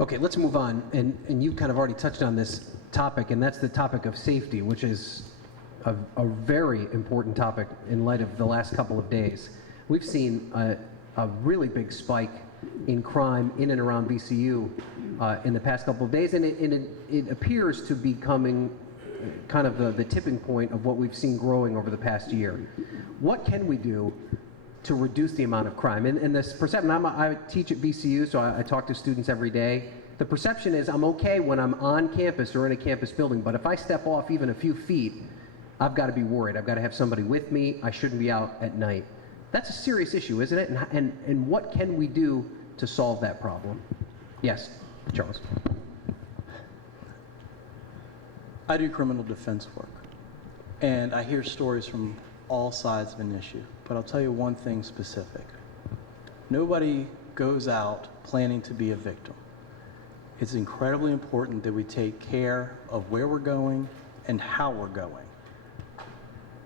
Okay, let's move on. And you kind of already touched on this topic, and that's the topic of safety, which is a very important topic in light of the last couple of days. We've seen a really big spike in crime in and around VCU in the past couple of days, and it appears to be coming kind of the tipping point of what we've seen growing over the past year. What can we do to reduce the amount of crime? And this perception, I teach at VCU, so I talk to students every day. The perception is I'm okay when I'm on campus or in a campus building, but if I step off even a few feet, I've got to be worried. I've got to have somebody with me. I shouldn't be out at night. That's a serious issue, isn't it? And what can we do to solve that problem? Yes, Charles. I do criminal defense work, and I hear stories from all sides of an issue, but I'll tell you one thing specific. Nobody goes out planning to be a victim. It's incredibly important that we take care of where we're going and how we're going.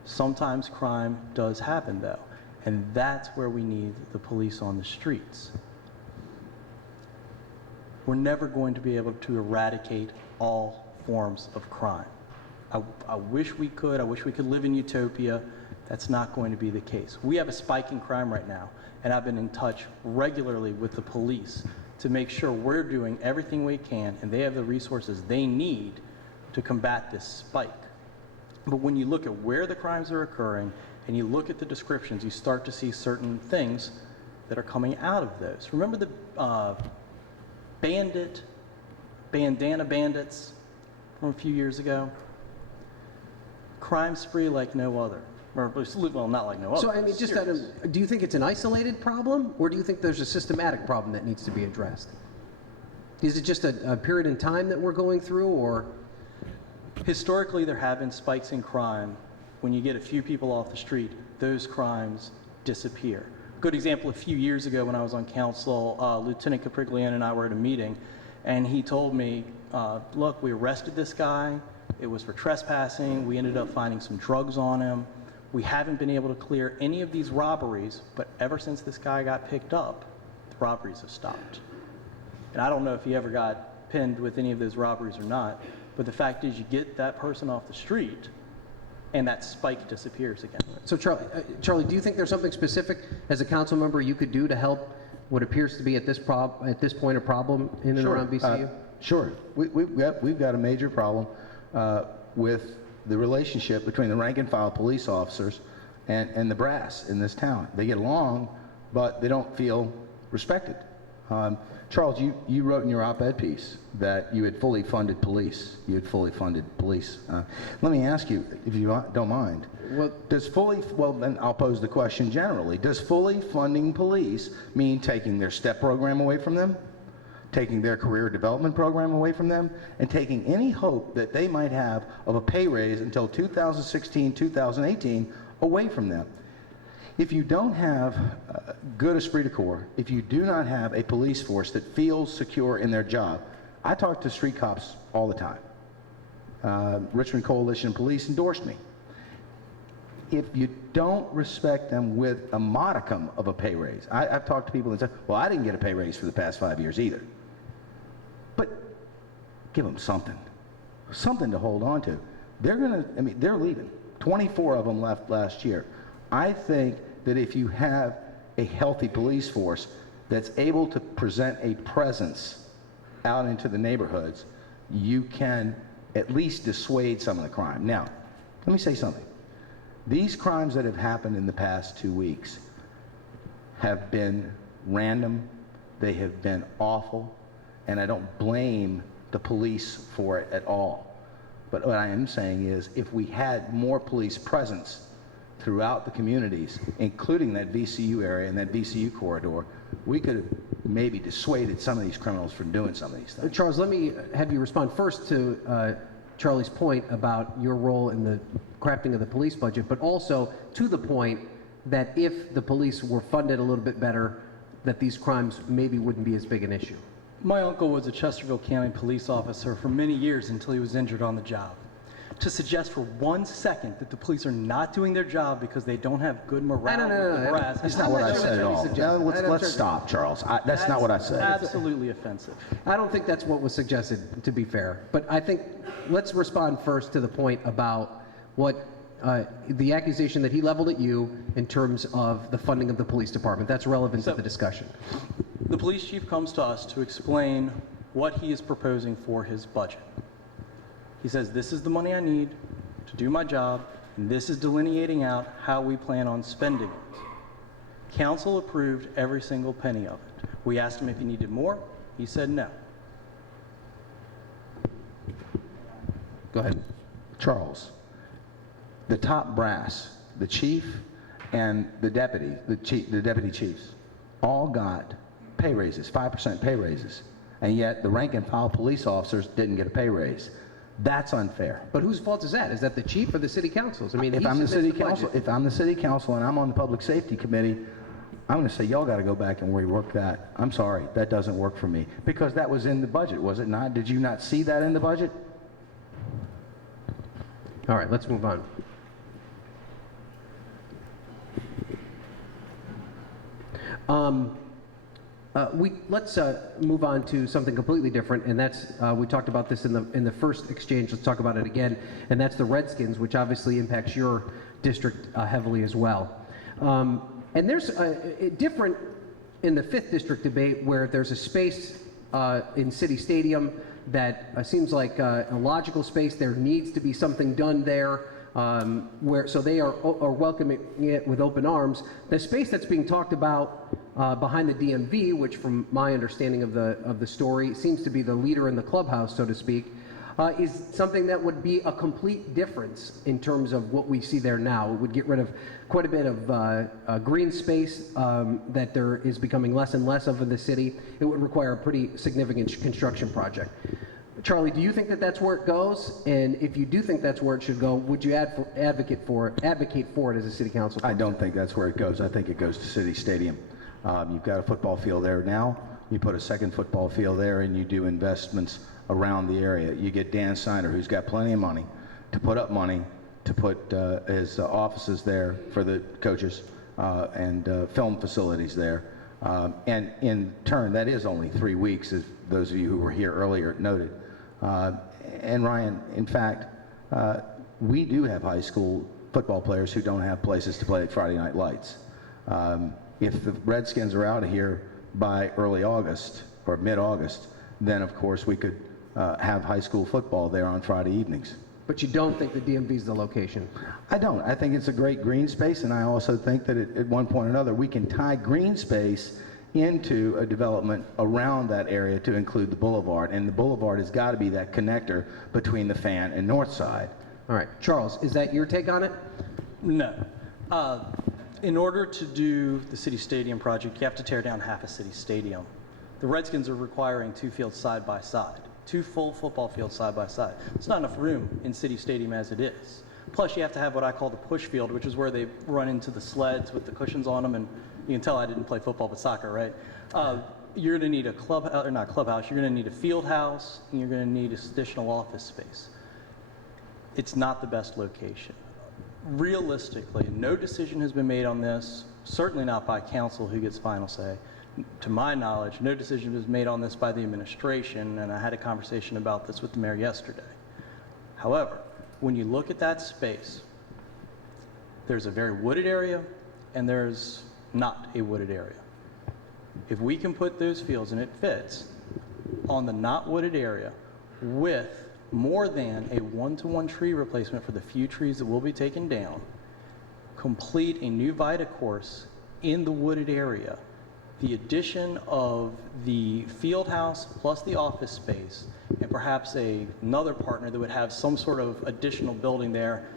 Sometimes crime does happen, though, and that's where we need the police on the streets. We're never going to be able to eradicate all forms of crime. I wish we could. I wish we could live in utopia. That's not going to be the case. We have a spike in crime right now, and I've been in touch regularly with the police to make sure we're doing everything we can and they have the resources they need to combat this spike. But when you look at where the crimes are occurring and you look at the descriptions, you start to see certain things that are coming out of those. Remember the bandana bandits from a few years ago? Crime spree like no other. Or, well, not like no other. So, I mean, just do you think it's an isolated problem, or do you think there's a systematic problem that needs to be addressed? Is it just a period in time that we're going through, or? Historically, there have been spikes in crime. When you get a few people off the street, those crimes disappear. Good example, a few years ago when I was on council, Lieutenant Capriglione and I were at a meeting, and he told me, look, we arrested this guy. It was for trespassing. We ended up finding some drugs on him. We haven't been able to clear any of these robberies, but ever since this guy got picked up, the robberies have stopped. And I don't know if he ever got pinned with any of those robberies or not, but the fact is you get that person off the street and that spike disappears again. So Charlie, do you think there's something specific as a council member you could do to help what appears to be at this point a problem in and around VCU? Sure. We've got a major problem with the relationship between the rank and file police officers and the brass in this town. They get along, but they don't feel respected. Charles, you wrote in your op-ed piece that you had fully funded police. Let me ask you, if you don't mind, then I'll pose the question generally. Does fully funding police mean taking their STEP program away from them, taking their career development program away from them, and taking any hope that they might have of a pay raise until 2016, 2018 away from them? If you don't have good esprit de corps, if you do not have a police force that feels secure in their job, I talk to street cops all the time. Richmond Coalition Police endorsed me. If you don't respect them with a modicum of a pay raise, I've talked to people and said, well, I didn't get a pay raise for the past 5 years either. But give them something to hold on to. They're leaving. 24 of them left last year. I think that if you have a healthy police force that's able to present a presence out into the neighborhoods, you can at least dissuade some of the crime. Now, let me say something. These crimes that have happened in the past 2 weeks have been random, they have been awful, and I don't blame the police for it at all. But what I am saying is, if we had more police presence throughout the communities, including that VCU area and that VCU corridor, we could have maybe dissuaded some of these criminals from doing some of these things. Charles, let me have you respond first to Charlie's point about your role in the crafting of the police budget, but also to the point that if the police were funded a little bit better, that these crimes maybe wouldn't be as big an issue. My uncle was a Chesterfield County police officer for many years until he was injured on the job. To suggest for 1 second that the police are not doing their job because they don't have good morale with the brass. That's not what I said at all. No, let's stop, Charles. That's not what I said. Absolutely offensive. I don't think that's what was suggested, to be fair. But I think, let's respond first to the point about what the accusation that he leveled at you in terms of the funding of the police department. That's relevant to the discussion. The police chief comes to us to explain what he is proposing for his budget. He says, this is the money I need to do my job, and this is delineating out how we plan on spending it. Council approved every single penny of it. We asked him if he needed more. He said no. Go ahead. Charles, the top brass, the chief and the deputy chiefs, all got pay raises, 5% pay raises, and yet the rank and file police officers didn't get a pay raise. That's unfair. But whose fault is that? Is that the chief or the city council's? I mean, If I'm the city council and I'm on the public safety committee, I'm going to say y'all got to go back and rework that. I'm sorry, that doesn't work for me, because that was in the budget, was it not? Did you not see that in the budget? All right, let's move on. Let's move on to something completely different, and that's we talked about this in the first exchange. Let's talk about it again, and that's the Redskins, which obviously impacts your district heavily as well. And there's a different in the 5th district debate where there's a space in City Stadium that seems like a logical space. There needs to be something done there. So they are welcoming it with open arms. The space that's being talked about behind the DMV, which from my understanding of the story seems to be the leader in the clubhouse, so to speak, is something that would be a complete difference in terms of what we see there now. It would get rid of quite a bit of green space that there is becoming less and less of in the city. It would require a pretty significant construction project. Charlie, do you think that that's where it goes? And if you do think that's where it should go, would you advocate for it as a city council? I don't think that's where it goes. I think it goes to City Stadium. You've got a football field there now. You put a second football field there, and you do investments around the area. You get Dan Snyder, who's got plenty of money, to put up money to put his offices there for the coaches and film facilities there. And in turn, that is only 3 weeks, as those of you who were here earlier noted. And Ryan, in fact, we do have high school football players who don't have places to play at Friday Night Lights. If the Redskins are out of here by early August or mid-August, then of course we could have high school football there on Friday evenings. But you don't think the DMV is the location? I don't. I think it's a great green space, and I also think that at one point or another we can tie green space into a development around that area to include the boulevard, and the boulevard has got to be that connector between the Fan and North Side. All right. Charles, is that your take on it? No. In order to do the City Stadium project, you have to tear down half a City Stadium. The Redskins are requiring 2 fields side by side, 2 full football fields side by side. There's not enough room in City Stadium as it is. Plus, you have to have what I call the push field, which is where they run into the sleds with the cushions on them, and you can tell I didn't play football but soccer, right? You're going to need a clubhouse, you're going to need a field house, and you're going to need additional office space. It's not the best location. Realistically, no decision has been made on this, certainly not by council, who gets final say. To my knowledge, no decision was made on this by the administration, and I had a conversation about this with the mayor yesterday. However, when you look at that space, there's a very wooded area, and there's not a wooded area. If we can put those fields, and it fits, on the not wooded area with more than a 1-to-1 tree replacement for the few trees that will be taken down, complete a new Vita course in the wooded area, the addition of the field house plus the office space, and perhaps another partner that would have some sort of additional building there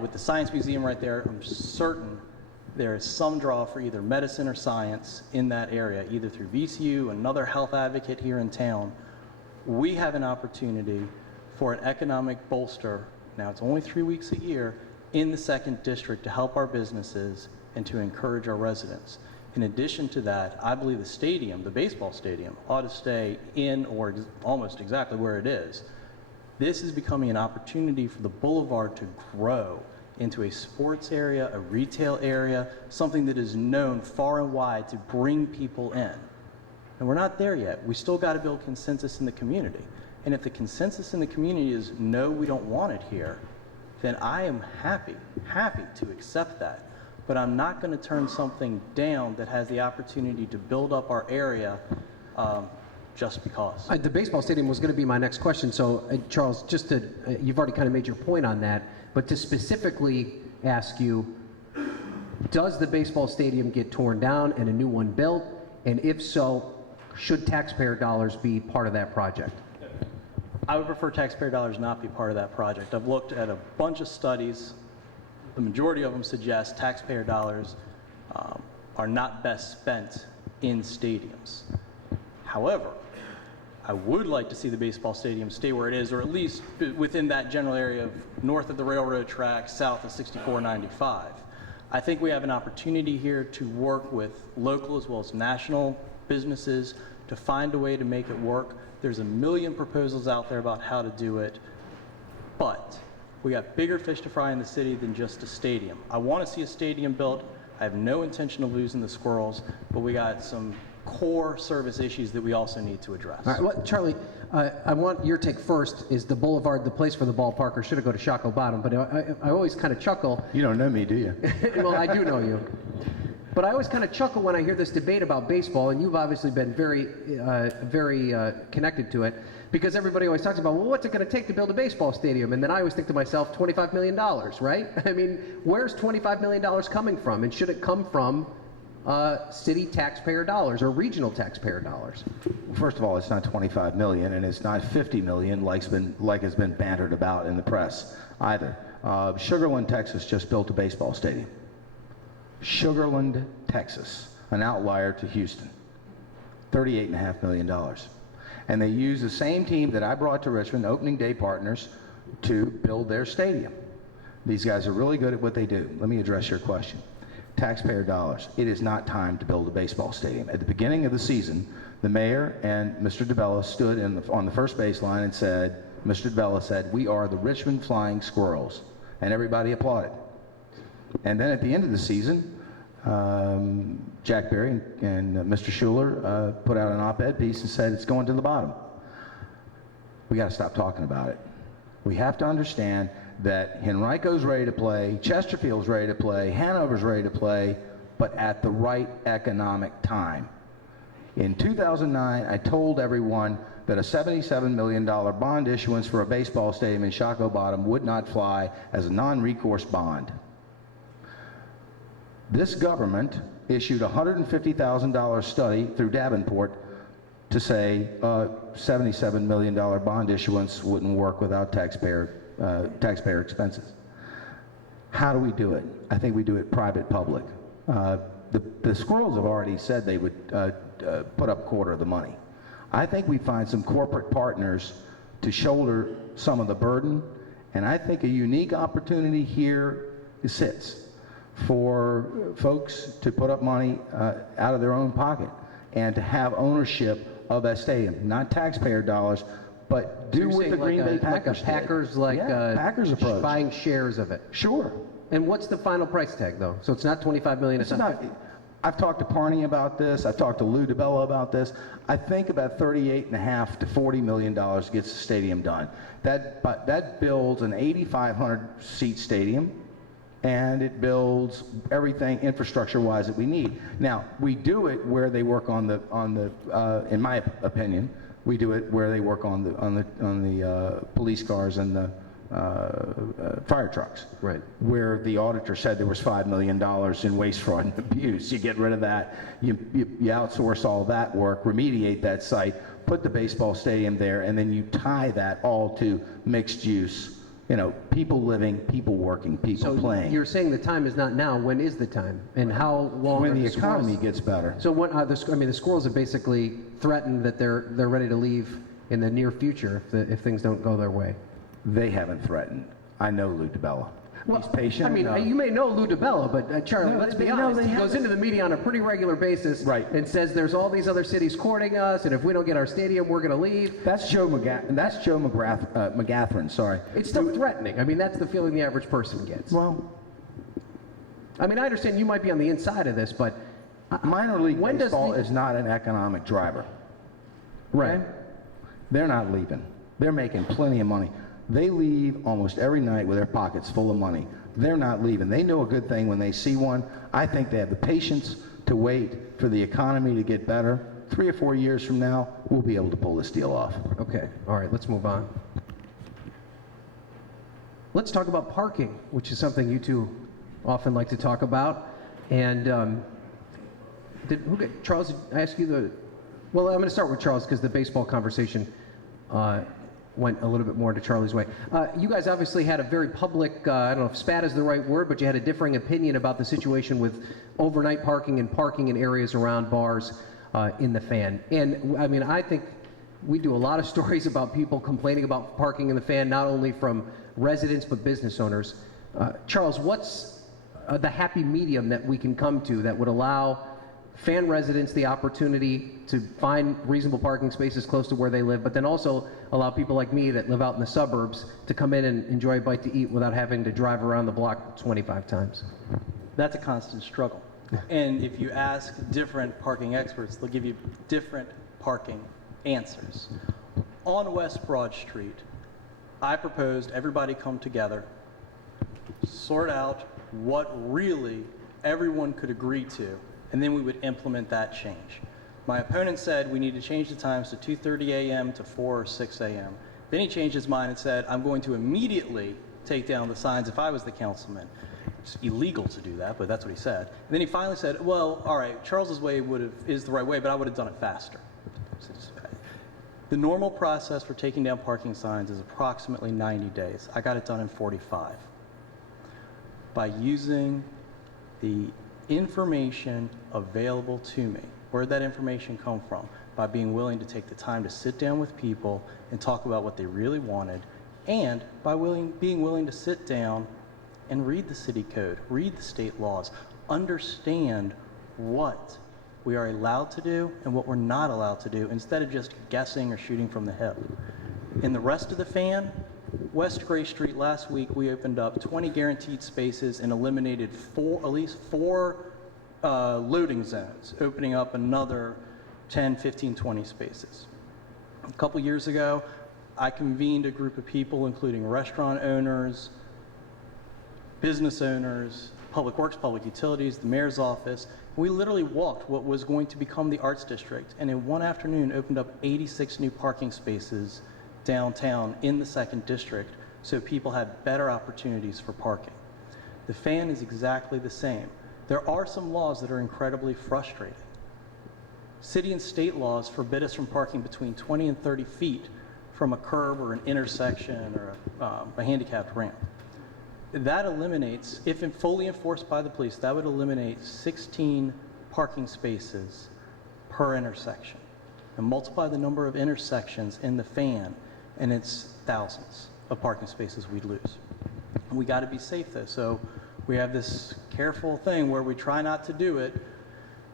with the Science Museum right there, I'm certain there is some draw for either medicine or science in that area, either through VCU, another health advocate here in town. We have an opportunity for an economic bolster, now it's only 3 weeks a year, in the 2nd district to help our businesses and to encourage our residents. In addition to that, I believe the stadium, the baseball stadium, ought to stay in or almost exactly where it is. This is becoming an opportunity for the boulevard to grow into a sports area, a retail area, something that is known far and wide to bring people in. And we're not there yet. We still got to build consensus in the community. And if the consensus in the community is no, we don't want it here, then I am happy to accept that. But I'm not going to turn something down that has the opportunity to build up our area just because. The baseball stadium was going to be my next question. So, Charles, just to, you've already kind of made your point on that, but to specifically ask you, does the baseball stadium get torn down and a new one built? And if so, should taxpayer dollars be part of that project? I would prefer taxpayer dollars not be part of that project. I've looked at a bunch of studies. The majority of them suggest taxpayer dollars are not best spent in stadiums. However, I would like to see the baseball stadium stay where it is, or at least within that general area of north of the railroad tracks, south of 6495. I think we have an opportunity here to work with local as well as national businesses to find a way to make it work. There's a million proposals out there about how to do it, but we got bigger fish to fry in the city than just a stadium. I want to see a stadium built. I have no intention of losing the squirrels, but we got some core service issues that we also need to address. All right, well, Charlie, I want your take first. Is the boulevard the place for the ballpark, or should it go to Shockoe Bottom? But I always kind of chuckle. You don't know me, do you? Well, I do know you. But I always kind of chuckle when I hear this debate about baseball, and you've obviously been very connected to it, because everybody always talks about, well, what's it going to take to build a baseball stadium? And then I always think to myself, $25 million, right? I mean, where's $25 million coming from? And should it come from city taxpayer dollars or regional taxpayer dollars? First of all, it's not 25 million, and it's not 50 million like has been bantered about in the press either. Sugarland, Texas just built a baseball stadium. Sugarland, Texas, an outlier to Houston, $38.5 million. And they use the same team that I brought to Richmond, opening day partners, to build their stadium. These guys are really good at what they do. Let me address your question. Taxpayer dollars. It is not time to build a baseball stadium. At the beginning of the season, the mayor and Mr. DeBella stood on the first baseline and said, Mr. DeBella said, "We are the Richmond Flying Squirrels." And everybody applauded. And then at the end of the season, Jack Berry and Mr. Schuler put out an op-ed piece and said it's going to the bottom. We got to stop talking about it. We have to understand that Henrico's ready to play, Chesterfield's ready to play, Hanover's ready to play, but at the right economic time. In 2009, I told everyone that a $77 million bond issuance for a baseball stadium in Shockoe Bottom would not fly as a non-recourse bond. This government issued a $150,000 study through Davenport to say $77 million bond issuance wouldn't work without taxpayer expenses. How do we do it? I think we do it private-public. The Squirrels have already said they would put up a quarter of the money. I think we find some corporate partners to shoulder some of the burden, and I think a unique opportunity here sits for folks to put up money out of their own pocket and to have ownership of that stadium, not taxpayer dollars, but do what the Green Bay Packers did. Packers, Packers approach. Buying shares of it. Sure. And what's the final price tag, though? So it's not $25 million. It's not. I've talked to Parney about this. I've talked to Lou DeBella about this. I think about $38.5 to $40 million gets the stadium done. That builds an 8,500 seat stadium, and it builds everything infrastructure-wise that we need. Now, we do it where they work on the in my opinion, we do it where they work on the police cars and the fire trucks. Right. Where the auditor said there was $5 million in waste, fraud, and abuse. You get rid of that. You outsource all that work, remediate that site, put the baseball stadium there, and then you tie that all to mixed use. You know, people living, people working, people playing. You're saying the time is not now. When is the time? And how long? When the economy gets better. So what? The Squirrels have basically threatened that they're ready to leave in the near future if things don't go their way. They haven't threatened. I know Lou DeBella. He's patient. I mean, enough. you may know Lou DiBella, but Charlie, No, let's be they- no, honest. they He goes haven't. into the media on a pretty regular basis Right. and says there's all these other cities courting us, and if we don't get our stadium, we're going to leave. That's Joe McGathern, sorry. It's still threatening. I mean, that's the feeling the average person gets. Well, I mean, I understand you might be on the inside of this, but minor league When does baseball the- is not an economic driver. right. Okay? They're not leaving. They're making plenty of money. They leave almost every night with their pockets full of money. They're not leaving. They know a good thing when they see one. I think they have the patience to wait for the economy to get better. 3 or 4 years from now, we'll be able to pull this deal off. Okay. All right. Let's move on. Let's talk about parking, which is something you two often like to talk about. And Charles, did I ask you the? Well, I'm going to start with Charles because the baseball conversation went a little bit more into Charlie's way. You guys obviously had a very public, I don't know if spat is the right word, but you had a differing opinion about the situation with overnight parking and parking in areas around bars in the Fan. And I mean, I think we do a lot of stories about people complaining about parking in the Fan, not only from residents but business owners. Charles, what's the happy medium that we can come to that would allow Fan residents the opportunity to find reasonable parking spaces close to where they live, but then also allow people like me that live out in the suburbs to come in and enjoy a bite to eat without having to drive around the block 25 times? That's a constant struggle. And if you ask different parking experts, they'll give you different parking answers. On West Broad Street, I proposed everybody come together, sort out what really everyone could agree to, and then we would implement that change. My opponent said we need to change the times to 2:30 a.m. to 4 or 6 a.m. Then he changed his mind and said, I'm going to immediately take down the signs if I was the councilman. It's illegal to do that, but that's what he said. And then he finally said, well, all right, Charles's way is the right way, but I would have done it faster. The normal process for taking down parking signs is approximately 90 days. I got it done in 45. By using the information available to me. Where did that information come from? By being willing to take the time to sit down with people and talk about what they really wanted, and by being willing to sit down and read the city code, read the state laws, understand what we are allowed to do and what we're not allowed to do, instead of just guessing or shooting from the hip. In the rest of the Fan, West Gray Street, last week we opened up 20 guaranteed spaces and eliminated at least four loading zones, opening up another 10, 15, 20 spaces. A couple years ago, I convened a group of people, including restaurant owners, business owners, public works, public utilities, the mayor's office. We literally walked what was going to become the Arts District, and in one afternoon opened up 86 new parking spaces downtown in the 2nd District, so people had better opportunities for parking. The Fan is exactly the same. There are some laws that are incredibly frustrating. City and state laws forbid us from parking between 20 and 30 feet from a curb or an intersection or a handicapped ramp. That eliminates, if fully enforced by the police, that would eliminate 16 parking spaces per intersection. And multiply the number of intersections in the Fan, and it's thousands of parking spaces we'd lose. And we got to be safe though, so we have this careful thing where we try not to do it,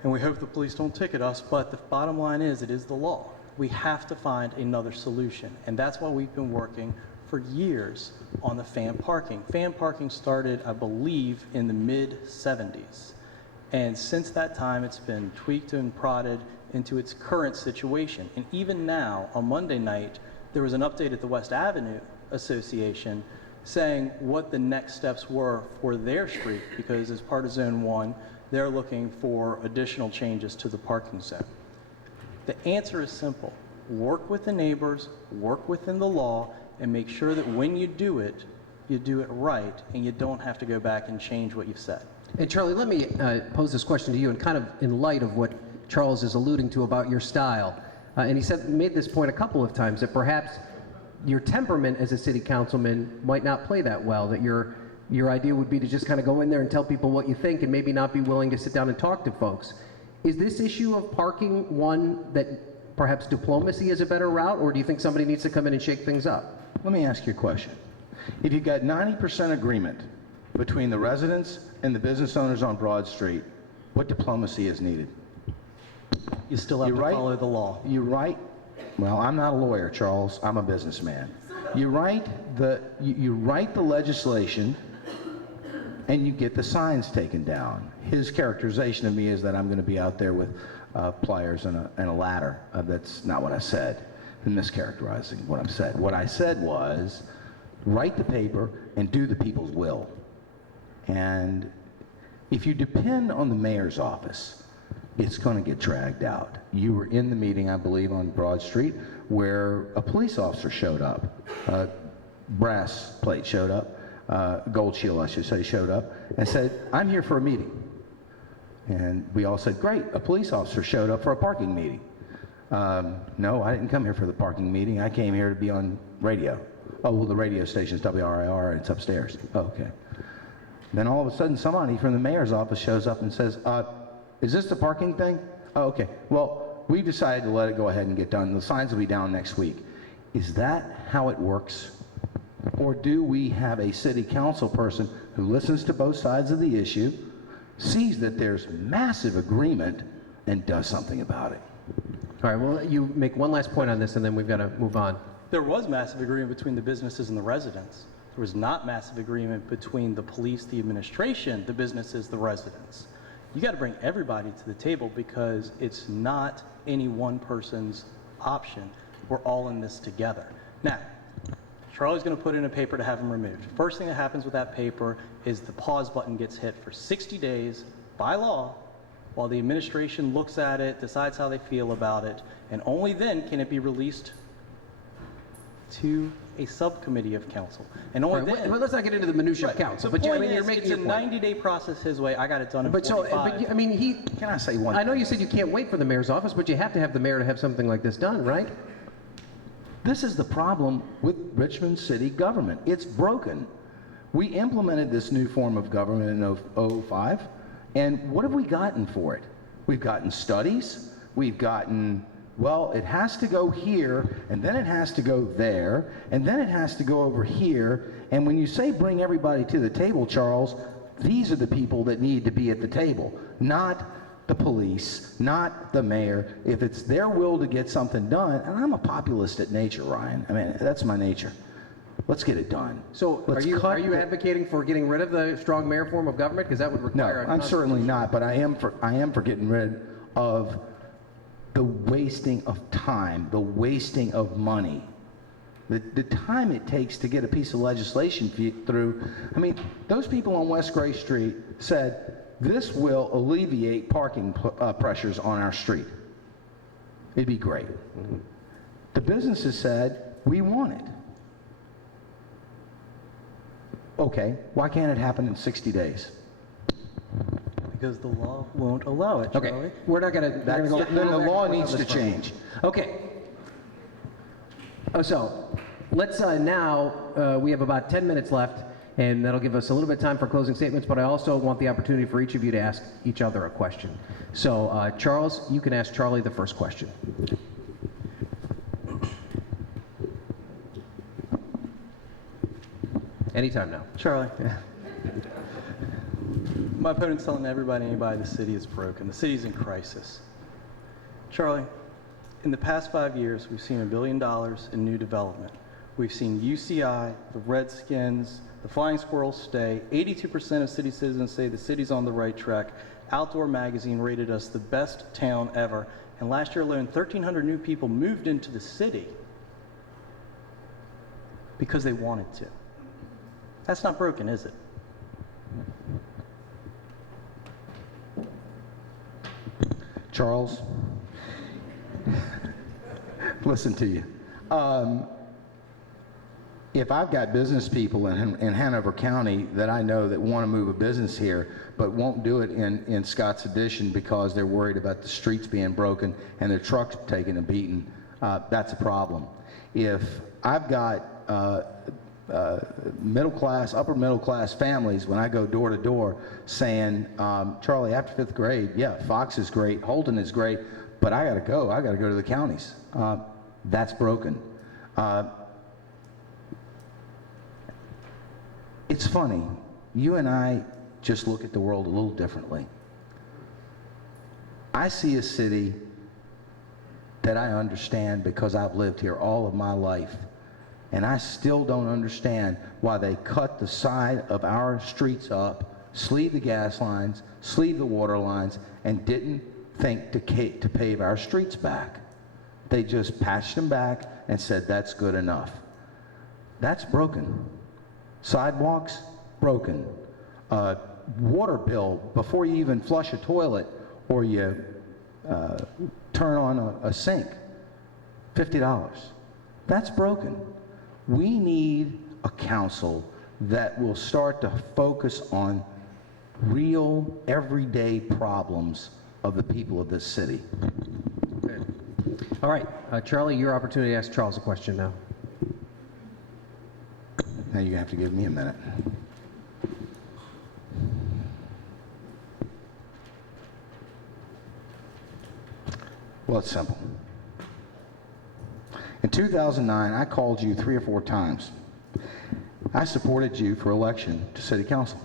and we hope the police don't ticket us, but the bottom line is, it is the law. We have to find another solution, and that's why we've been working for years on the Fan parking. Fan parking started, I believe, in the mid-70s. And since that time, it's been tweaked and prodded into its current situation. And even now, on Monday night, there was an update at the West Avenue Association saying what the next steps were for their street, because as part of Zone 1, they're looking for additional changes to the parking zone. The answer is simple. Work with the neighbors, work within the law, and make sure that when you do it right, and you don't have to go back and change what you've said. And Charlie, let me pose this question to you, and kind of in light of what Charles is alluding to about your style. And he made this point a couple of times, that perhaps your temperament as a city councilman might not play that well, that your idea would be to just kind of go in there and tell people what you think and maybe not be willing to sit down and talk to folks. Is this issue of parking one that perhaps diplomacy is a better route, or do you think somebody needs to come in and shake things up? Let me ask you a question. If you got 90% agreement between the residents and the business owners on Broad Street, what diplomacy is needed? You still have You're to right. follow the law. You write, well, I'm not a lawyer, Charles, I'm a businessman. You write the legislation and you get the signs taken down. His characterization of me is that I'm going to be out there with pliers and a ladder. That's not what I said. I'm mischaracterizing what I said. What I said was, write the paper and do the people's will. And if you depend on the mayor's office, it's going to get dragged out. You were in the meeting, I believe, on Broad Street where a police officer showed up. Brass plate showed up, gold shield, I should say, showed up and said, I'm here for a meeting. And we all said, great, a police officer showed up for a parking meeting. No, I didn't come here for the parking meeting. I came here to be on radio. Oh, well, the radio station's WRIR and it's upstairs. Oh, okay. Then all of a sudden, somebody from the mayor's office shows up and says, is this the parking thing? Oh, okay. Well, we decided to let it go ahead and get done. The signs will be down next week. Is that how it works? Or do we have a city council person who listens to both sides of the issue, sees that there's massive agreement, and does something about it? All right, well, you make one last point on this, and then we've got to move on. There was massive agreement between the businesses and the residents. There was not massive agreement between the police, the administration, the businesses, the residents. You got to bring everybody to the table because it's not any one person's option. We're all in this together. Now, Charlie's going to put in a paper to have him removed. First thing that happens with that paper is the pause button gets hit for 60 days by law while the administration looks at it, decides how they feel about it, and only then can it be released to a subcommittee of council. And only All right, then... well, let's not get into the minutiae of council. The But point I mean, you're is, making it's a your point. 90-day process his way. I got it done in But 45. I mean, Can I say one I know thing? you said you can't wait for the mayor's office, but you have to have the mayor to have something like this done, right? This is the problem with Richmond city government. It's broken. We implemented this new form of government in 2005, and what have we gotten for it? We've gotten studies, we've gotten, well, it has to go here, and then it has to go there, and then it has to go over here, and when you say bring everybody to the table, Charles, these are the people that need to be at the table, not the police, not the mayor. If it's their will to get something done, and I'm a populist at nature, Ryan. I mean, that's my nature. Let's get it done. So Let's are cut you the- advocating for getting rid of the strong mayor form of government? Because that would No, require... a I'm certainly constitution. not, but I am for getting rid of the wasting of time, the wasting of money. The time it takes to get a piece of legislation through. I mean, those people on West Gray Street said, this will alleviate parking pressures on our street. It'd be great. The businesses said, we want it. Okay, why can't it happen in 60 days? Because the law won't allow it, Charlie. Okay, we're not going to... Then the law needs to change. Okay. So let's now, we have about 10 minutes left, and that'll give us a little bit of time for closing statements, but I also want the opportunity for each of you to ask each other a question. So Charles, you can ask Charlie the first question. Anytime now. Charlie. My opponent's telling everybody, anybody, the city is broken. The city's in crisis. Charlie, in the past 5 years, we've seen $1 billion in new development. We've seen UCI, the Redskins, the Flying Squirrels stay. 82% of city citizens say the city's on the right track. Outdoor Magazine rated us the best town ever. And last year alone, 1,300 new people moved into the city because they wanted to. That's not broken, is it? Charles, listen to you. If I've got business people in Hanover County that I know that want to move a business here, but won't do it in Scott's Addition because they're worried about the streets being broken and their trucks taking a beating, that's a problem. If I've got middle class, upper middle class families, when I go door to door saying, Charlie, after 5th grade, yeah, Fox is great, Holton is great, but I gotta go to the counties. That's broken. It's funny, you and I just look at the world a little differently. I see a city that I understand because I've lived here all of my life. And I still don't understand why they cut the side of our streets up, sleeve the gas lines, sleeve the water lines, and didn't think to pave our streets back. They just patched them back and said that's good enough. That's broken. Sidewalks, broken. Water bill, before you even flush a toilet or you turn on a sink, $50. That's broken. We need a council that will start to focus on real, everyday problems of the people of this city. Okay. All right, Charlie, your opportunity to ask Charles a question now. Now you have to give me a minute. Well, it's simple. In 2009, I called you 3 or 4 times. I supported you for election to city council.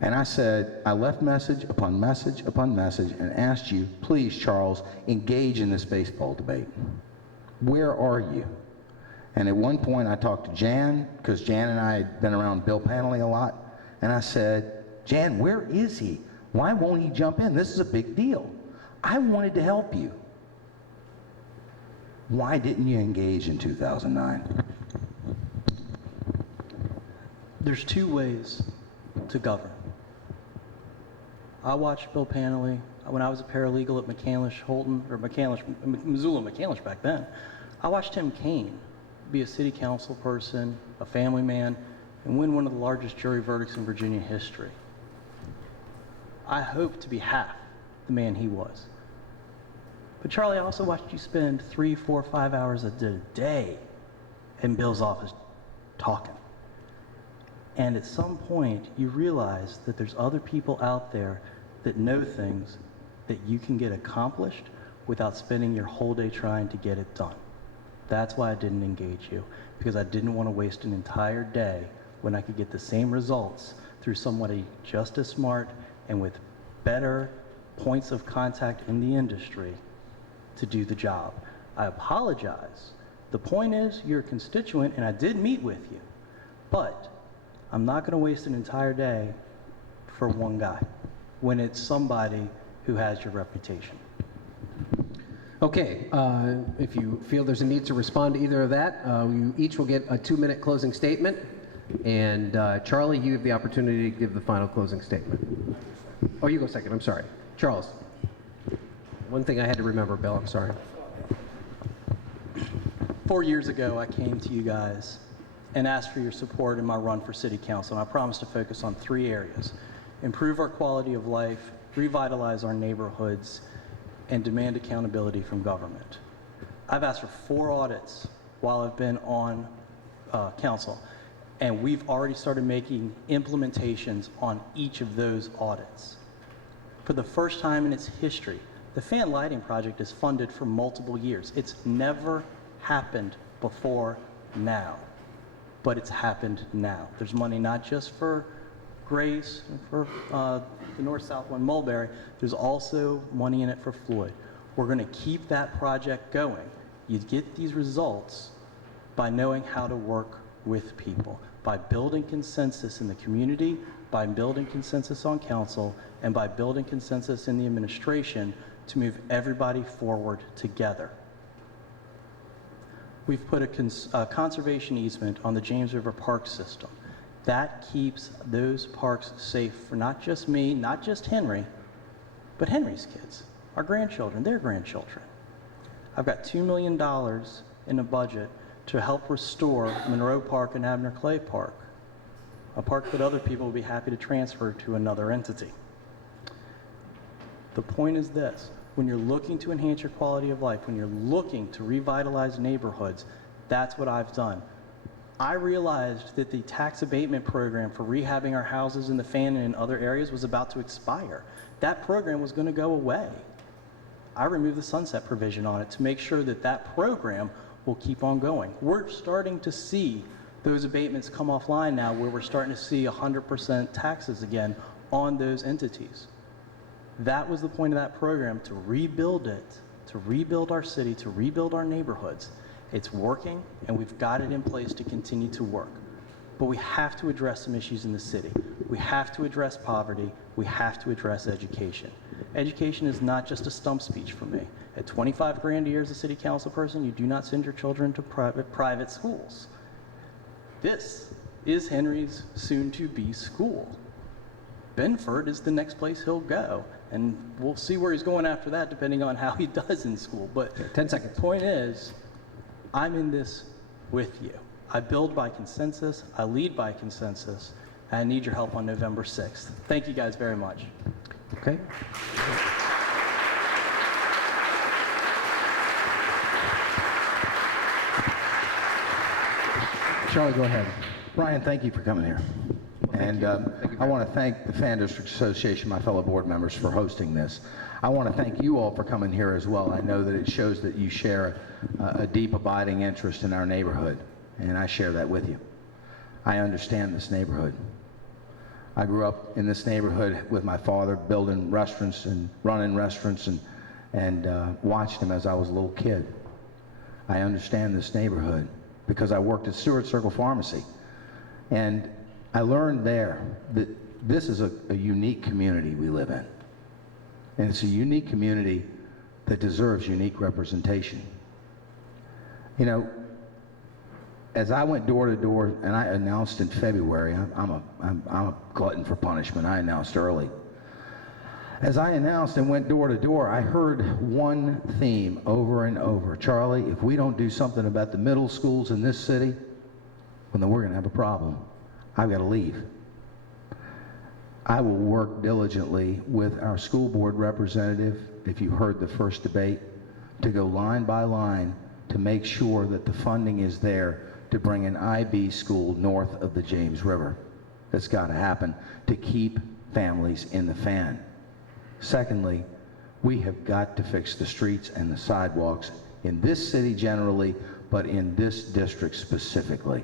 And I said, I left message upon message upon message and asked you, please, Charles, engage in this baseball debate. Where are you? And at one point I talked to Jan, because Jan and I had been around Bill Panelly a lot, and I said, Jan, where is he? Why won't he jump in? This is a big deal. I wanted to help you. Why didn't you engage in 2009? There's 2 ways to govern. I watched Bill Panelly when I was a paralegal at Missoula McCandlish back then. I watched Tim Kaine be a city council person, a family man, and win one of the largest jury verdicts in Virginia history. I hope to be half the man he was. But Charlie, I also watched you spend 3, 4, 5 hours a day in Bill's office talking. And at some point, you realize that there's other people out there that know things that you can get accomplished without spending your whole day trying to get it done. That's why I didn't engage you, because I didn't want to waste an entire day when I could get the same results through somebody just as smart and with better points of contact in the industry to do the job. I apologize. The point is, you're a constituent, and I did meet with you, but I'm not going to waste an entire day for one guy when it's somebody who has your reputation. Okay, if you feel there's a need to respond to either of that, you each will get a 2-minute closing statement. And Charlie, you have the opportunity to give the final closing statement. Oh, you go second, I'm sorry. Charles. One thing I had to remember, Bill, I'm sorry. 4 years ago, I came to you guys and asked for your support in my run for city council, and I promised to focus on 3 areas: improve our quality of life, revitalize our neighborhoods, and demand accountability from government. I've asked for 4 audits while I've been on council, and we've already started making implementations on each of those audits. For the first time in its history, the fan lighting project is funded for multiple years. It's never happened before now, but it's happened now. There's money not just for Grace and for the North-South one, Mulberry. There's also money in it for Floyd. We're going to keep that project going. You get these results by knowing how to work with people, by building consensus in the community, by building consensus on council, and by building consensus in the administration to move everybody forward together. We've put a conservation easement on the James River Park system. That keeps those parks safe for not just me, not just Henry, but Henry's kids, our grandchildren, their grandchildren. I've got $2 million in a budget to help restore Monroe Park and Abner Clay Park, a park that other people will be happy to transfer to another entity. The point is this: when you're looking to enhance your quality of life, when you're looking to revitalize neighborhoods, that's what I've done. I realized that the tax abatement program for rehabbing our houses in the Fan and in other areas was about to expire. That program was going to go away. I removed the sunset provision on it to make sure that that program will keep on going. We're starting to see Those abatements come offline now where we're starting to see 100% taxes again on those entities. That was the point of that program, to rebuild it, to rebuild our city, to rebuild our neighborhoods. It's working, and we've got it in place to continue to work. But we have to address some issues in the city. We have to address poverty. We have to address education. Education is not just a stump speech for me. At 25 grand a year as a city council person, you do not send your children to private schools. This is Henry's soon-to-be school. Benford is the next place he'll go, and we'll see where he's going after that depending on how he does in school. But 10 seconds. the point is, I'm in this with you. I build by consensus, I lead by consensus, and I need your help on November 6th. Thank you guys very much. Okay. Charlie, go ahead. Brian, thank you for coming here. And I want to thank the Fan District Association, my fellow board members, for hosting this. I want to thank you all for coming here as well. I know that it shows that you share a deep, abiding interest in our neighborhood, and I share that with you. I understand this neighborhood. I grew up in this neighborhood with my father, building restaurants and running restaurants, and watched him as I was a little kid. I understand this neighborhood because I worked at Seward Circle Pharmacy. And I learned there that this is a unique community we live in. And it's a unique community that deserves unique representation. You know, as I went door to door, and I announced in February, I'm a glutton for punishment. I announced early. As I announced and went door to door, I heard one theme over and over. Charlie, if we don't do something about the middle schools in this city, well, then we're going to have a problem. I've got to leave. I will work diligently with our school board representative, if you heard the first debate, to go line by line to make sure that the funding is there to bring an IB school north of the James River. That's got to happen to keep families in the fan. Secondly, we have got to fix the streets and the sidewalks in this city generally, but in this district specifically.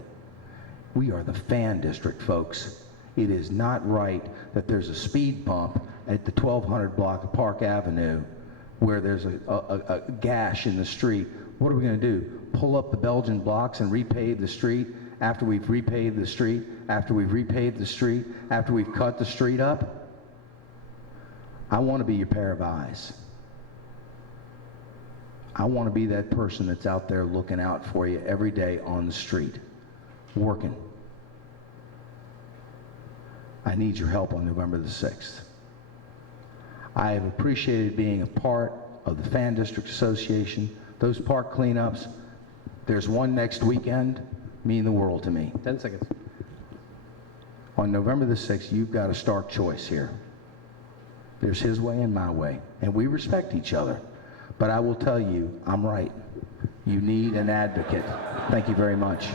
We are the fan district, folks. It is not right that there's a speed bump at the 1200 block of Park Avenue where there's a gash in the street. What are we going to do? Pull up the Belgian blocks and repave the street after we've repaved the street, after we've repaved the street, after we've cut the street up? I want to be your pair of eyes. I want to be that person that's out there looking out for you every day on the street, working. I need your help on November the 6th. I have appreciated being a part of the Fan District Association. Those park cleanups, there's one next weekend, mean the world to me. 10 seconds. On November the 6th, you've got a stark choice here. There's his way and my way, and we respect each other. But I will tell you, I'm right. You need an advocate. Thank you very much.